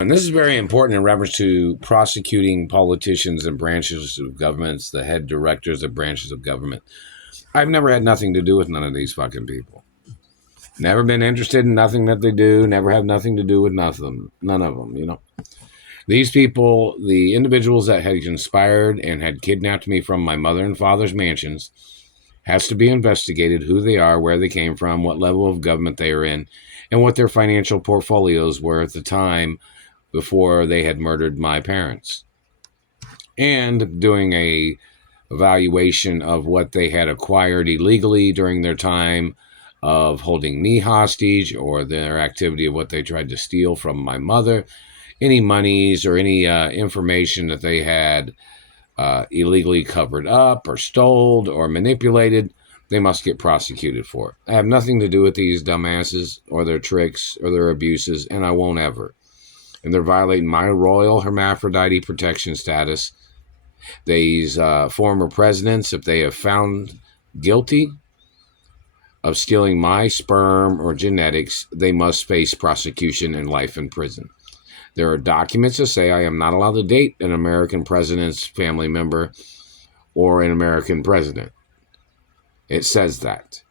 And this is very important in reference to prosecuting politicians and branches of governments, the head directors of branches of government. I've never had nothing to do with none of these fucking people. Never been interested in nothing that they do. Never have nothing to do with nothing. None of them, you know. These people, the individuals that had conspired and had kidnapped me from my mother and father's mansions, has to be investigated, who they are, where they came from, what level of government they are in, and what their financial portfolios were at the time before they had murdered my parents. And doing a evaluation of what they had acquired illegally during their time of holding me hostage, or their activity of what they tried to steal from my mother, any monies or any information that they had illegally covered up or stole or manipulated. They must get prosecuted for it. I have nothing to do with these dumbasses or their tricks or their abuses, and I won't ever. And they're violating my royal hermaphrodite protection status. These former presidents, if they have found guilty of stealing my sperm or genetics, they must face prosecution and life in prison. There are documents that say I am not allowed to date an American president's family member or an American president. It says that.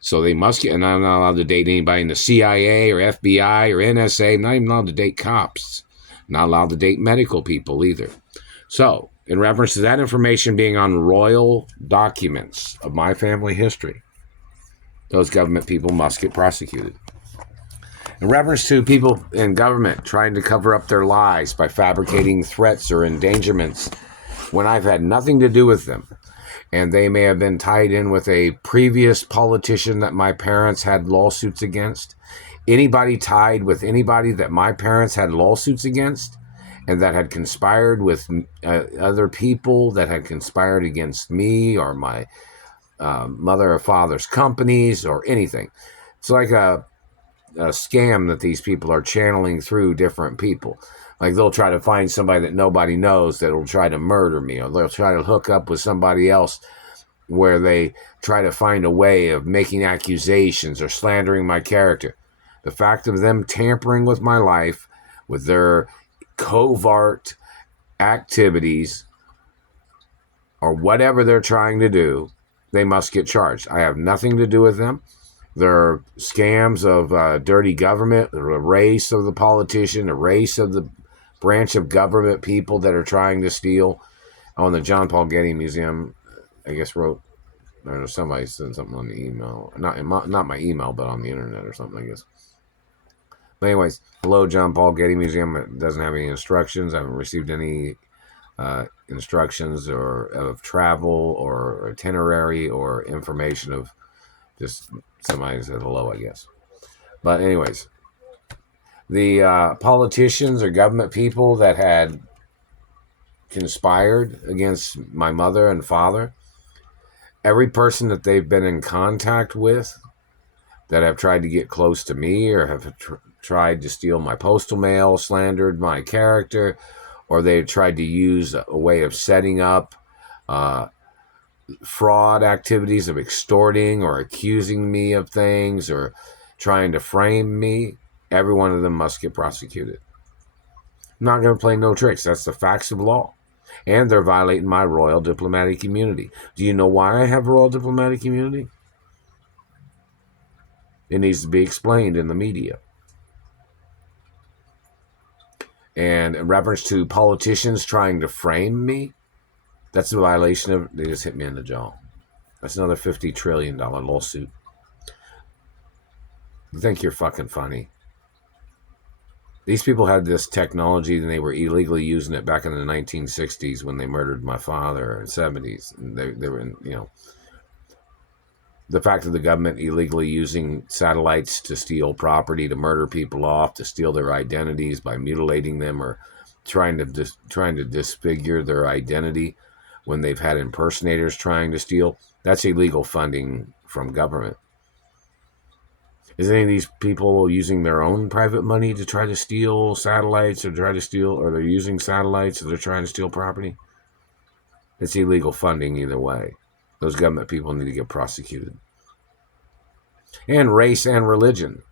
So they must get, and I'm not allowed to date anybody in the CIA or FBI or NSA. I'm not even allowed to date cops. I'm not allowed to date medical people either. So, in reference to that information being on royal documents of my family history, those government people must get prosecuted. In reference to people in government trying to cover up their lies by fabricating threats or endangerments when I've had nothing to do with them, and they may have been tied in with a previous politician that my parents had lawsuits against. Anybody tied with anybody that my parents had lawsuits against and that had conspired with other people that had conspired against me or my mother or father's companies or anything. It's like a scam that these people are channeling through different people. Like they'll try to find somebody that nobody knows that will try to murder me, or they'll try to hook up with somebody else where they try to find a way of making accusations or slandering my character. The fact of them tampering with my life, with their covert activities or whatever they're trying to do, they must get charged. I have nothing to do with them. There are scams of dirty government, a race of the politician, a race of the branch of government people that are trying to steal. On the John Paul Getty Museum, I guess wrote, I don't know, somebody sent something on the email. Not my email, but on the internet or something, I guess. But anyways, hello, John Paul Getty Museum. It doesn't have any instructions. I haven't received any instructions or of travel or itinerary or information of just somebody said hello, I guess. But anyways, the politicians or government people that had conspired against my mother and father, every person that they've been in contact with that have tried to get close to me or have tried to steal my postal mail, slandered my character, or they've tried to use a way of setting up fraud activities of extorting or accusing me of things or trying to frame me, every one of them must get prosecuted. I'm not going to play no tricks. That's the facts of law. And they're violating my royal diplomatic immunity. Do you know why I have royal diplomatic immunity? It needs to be explained in the media. And in reference to politicians trying to frame me, that's a violation of, they just hit me in the jaw. That's another $50 trillion lawsuit. You think you're fucking funny. These people had this technology and they were illegally using it back in the 1960s when they murdered my father, in the 70s. And they were in, the fact of the government illegally using satellites to steal property, to murder people off, to steal their identities by mutilating them or trying to disfigure their identity when they've had impersonators trying to steal, that's illegal funding from government. Is any of these people using their own private money to try to steal satellites or they're using satellites or they're trying to steal property? It's illegal funding either way. Those government people need to get prosecuted. And race and religion.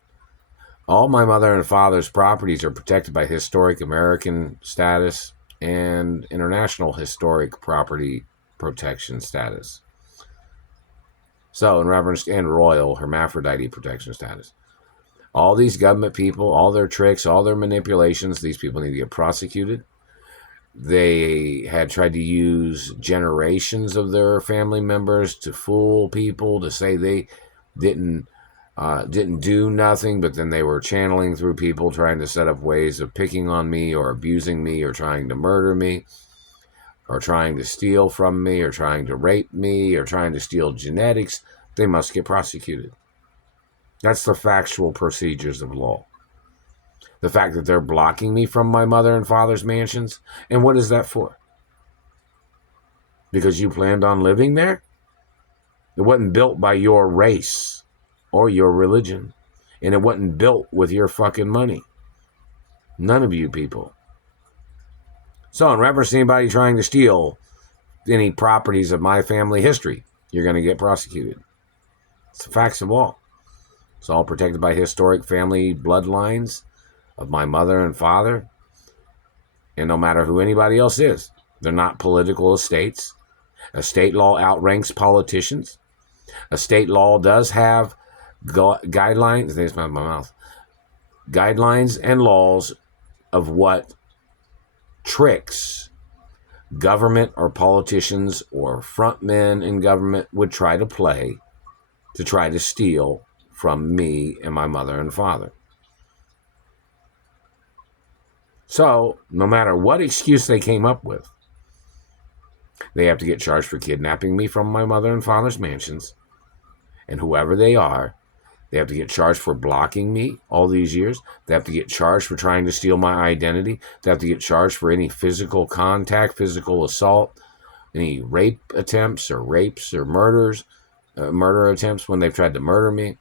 All my mother and father's properties are protected by historic American status and international historic property protection status. So, in reference and royal hermaphrodite protection status. All these government people, all their tricks, all their manipulations, these people need to get prosecuted. They had tried to use generations of their family members to fool people, to say they didn't do nothing, but then they were channeling through people trying to set up ways of picking on me or abusing me or trying to murder me or trying to steal from me or trying to rape me or trying to steal genetics. They must get prosecuted. That's the factual procedures of law. The fact that they're blocking me from my mother and father's mansions, and what is that for? Because you planned on living there? It wasn't built by your race or your religion. And it wasn't built with your fucking money. None of you people. So in reference to anybody trying to steal any properties of my family history, you're going to get prosecuted. It's the facts of law. It's all protected by historic family bloodlines of my mother and father. And no matter who anybody else is, they're not political estates. A state law outranks politicians. A state law does have guidelines. There's my mouth. Guidelines and laws of what tricks government or politicians or frontmen in government would try to play to try to steal from me and my mother and father. So, no matter what excuse they came up with, they have to get charged for kidnapping me from my mother and father's mansions. And whoever they are, they have to get charged for blocking me all these years. They have to get charged for trying to steal my identity. They have to get charged for any physical contact, physical assault, any rape attempts or rapes or murders, murder attempts when they've tried to murder me,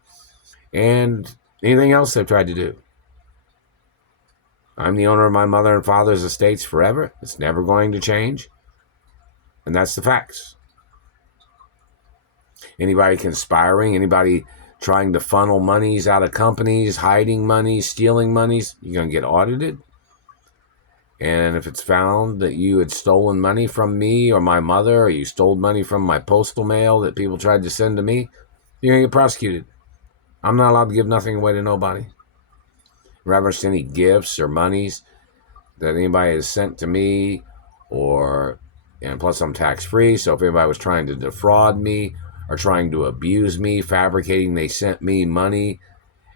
and anything else they've tried to do. I'm the owner of my mother and father's estates forever. It's never going to change. And that's the facts. Anybody conspiring, anybody trying to funnel monies out of companies, hiding monies, stealing monies, you're going to get audited. And if it's found that you had stolen money from me or my mother, or you stole money from my postal mail that people tried to send to me, you're going to get prosecuted. I'm not allowed to give nothing away to nobody. In reference to any gifts or monies that anybody has sent to me, and plus I'm tax-free, so if anybody was trying to defraud me or trying to abuse me, fabricating they sent me money,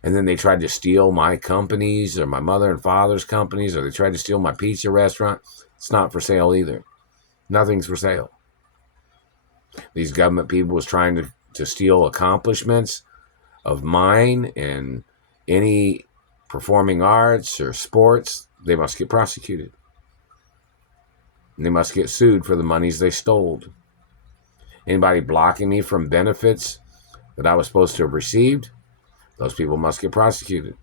and then they tried to steal my companies or my mother and father's companies, or they tried to steal my pizza restaurant, it's not for sale either. Nothing's for sale. These government people was trying to steal accomplishments of mine and any performing arts or sports, they must get prosecuted. And they must get sued for the monies they stole. Anybody blocking me from benefits that I was supposed to have received, those people must get prosecuted.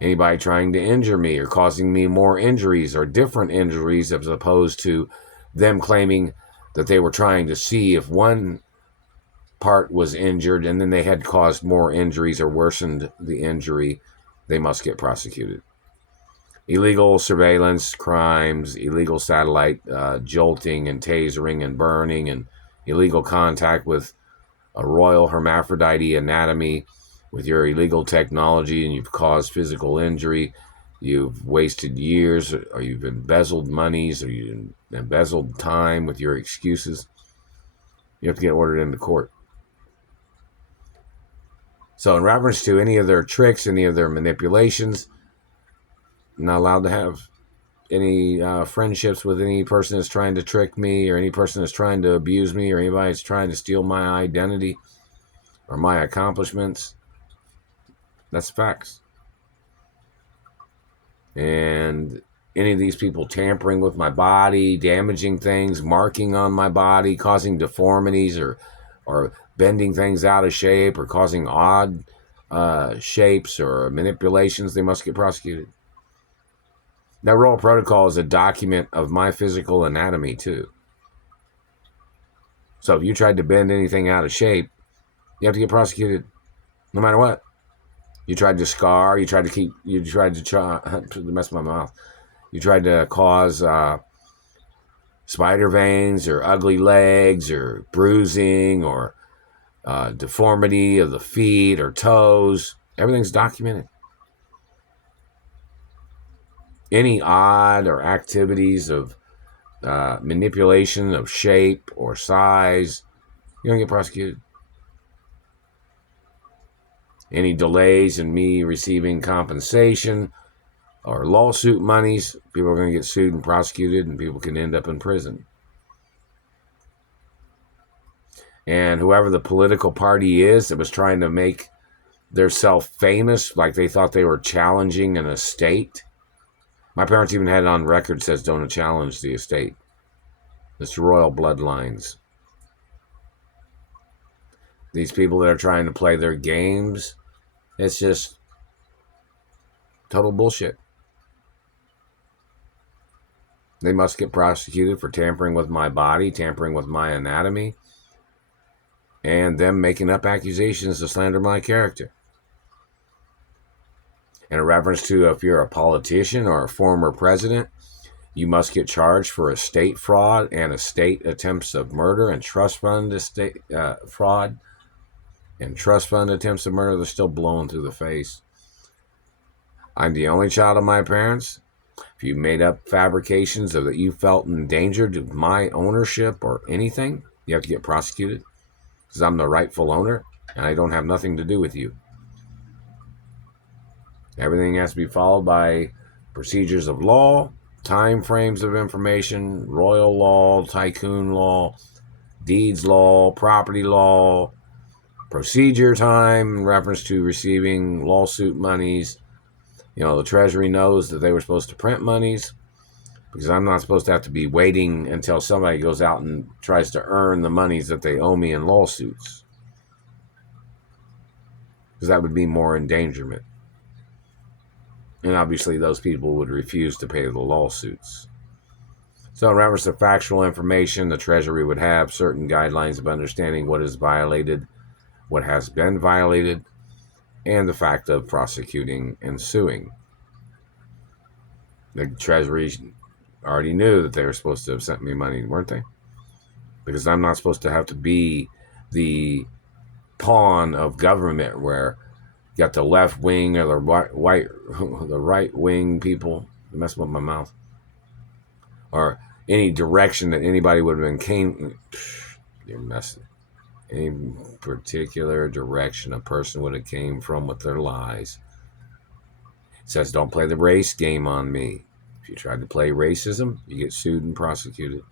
Anybody trying to injure me or causing me more injuries or different injuries as opposed to them claiming that they were trying to see if one part was injured and then they had caused more injuries or worsened the injury, they must get prosecuted. Illegal surveillance crimes, illegal satellite jolting and tasering and burning, and illegal contact with a royal hermaphrodite anatomy with your illegal technology, and you've caused physical injury, you've wasted years, or you've embezzled monies, or you've embezzled time with your excuses, you have to get ordered into court. So in reference to any of their tricks, any of their manipulations, I'm not allowed to have any friendships with any person that's trying to trick me, or any person that's trying to abuse me, or anybody that's trying to steal my identity or my accomplishments. That's facts. And any of these people tampering with my body, damaging things, marking on my body, causing deformities, or bending things out of shape, or causing odd shapes or manipulations, they must get prosecuted. That royal protocol is a document of my physical anatomy too. So if you tried to bend anything out of shape, you have to get prosecuted no matter what. You tried to scar. You tried to mess my mouth. You tried to cause spider veins or ugly legs or bruising or deformity of the feet or toes. Everything's documented. Any odd or activities of manipulation of shape or size, you're going to get prosecuted. Any delays in me receiving compensation or lawsuit monies, people are going to get sued and prosecuted, and people can end up in prison. And whoever the political party is that was trying to make themselves famous, like they thought they were challenging an estate. My parents even had it on record, says don't challenge the estate. It's royal bloodlines. These people that are trying to play their games, it's just total bullshit. They must get prosecuted for tampering with my body, tampering with my anatomy, and them making up accusations to slander my character. In reference to if you're a politician or a former president, you must get charged for estate fraud and estate attempts of murder and trust fund estate fraud and trust fund attempts of murder. They're still blowing through the face. I'm the only child of my parents. If you made up fabrications of that you felt endangered to my ownership or anything, you have to get prosecuted because I'm the rightful owner and I don't have nothing to do with you. Everything has to be followed by procedures of law, time frames of information, royal law, tycoon law, deeds law, property law, procedure time in reference to receiving lawsuit monies. You know, the Treasury knows that they were supposed to print monies because I'm not supposed to have to be waiting until somebody goes out and tries to earn the monies that they owe me in lawsuits. Because that would be more endangerment. And obviously those people would refuse to pay the lawsuits. So in reference to factual information, the Treasury would have certain guidelines of understanding what is violated, what has been violated, and the fact of prosecuting and suing. The Treasury already knew that they were supposed to have sent me money, weren't they? Because I'm not supposed to have to be the pawn of government where you got the left wing or the right wing people mess with my mouth, or any direction that anybody would have been you're messing. Any particular direction a person would have came from with their lies. It says don't play the race game on me. If you tried to play racism, you get sued and prosecuted.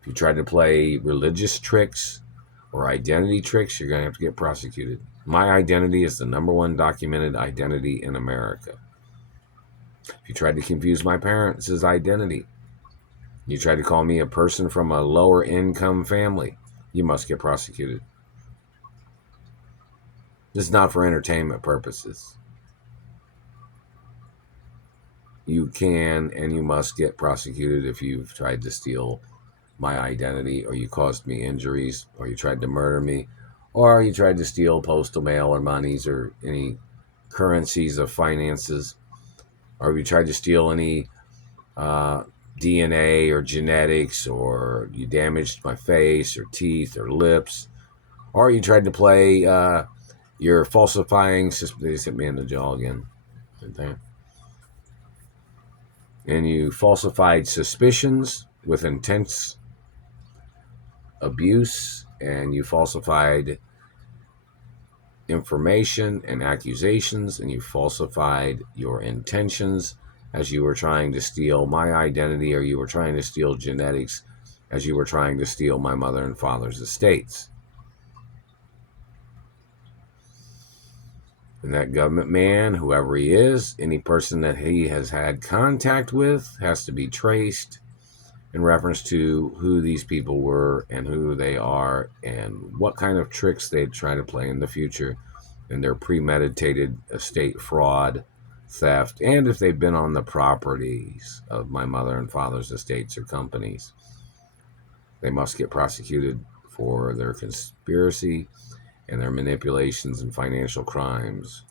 If you tried to play religious tricks or identity tricks, you're going to have to get prosecuted. My identity is the #1 documented identity in America. If you tried to confuse my parents' identity, you tried to call me a person from a lower income family, you must get prosecuted. This is not for entertainment purposes. You can and you must get prosecuted if you've tried to steal my identity, or you caused me injuries, or you tried to murder me, or you tried to steal postal mail or monies or any currencies of finances, or you tried to steal any DNA or genetics, or you damaged my face or teeth or lips, or you tried to play you're falsifying. They just hit me in the jaw again, didn't they? And you falsified suspicions with intense abuse, and you falsified information and accusations, and you falsified your intentions as you were trying to steal my identity, or you were trying to steal genetics as you were trying to steal my mother and father's estates. And that government man, whoever he is, any person that he has had contact with, has to be traced in reference to who these people were and who they are and what kind of tricks they try to play in the future in their premeditated estate fraud, theft, and if they've been on the properties of my mother and father's estates or companies. They must get prosecuted for their conspiracy and their manipulations and financial crimes.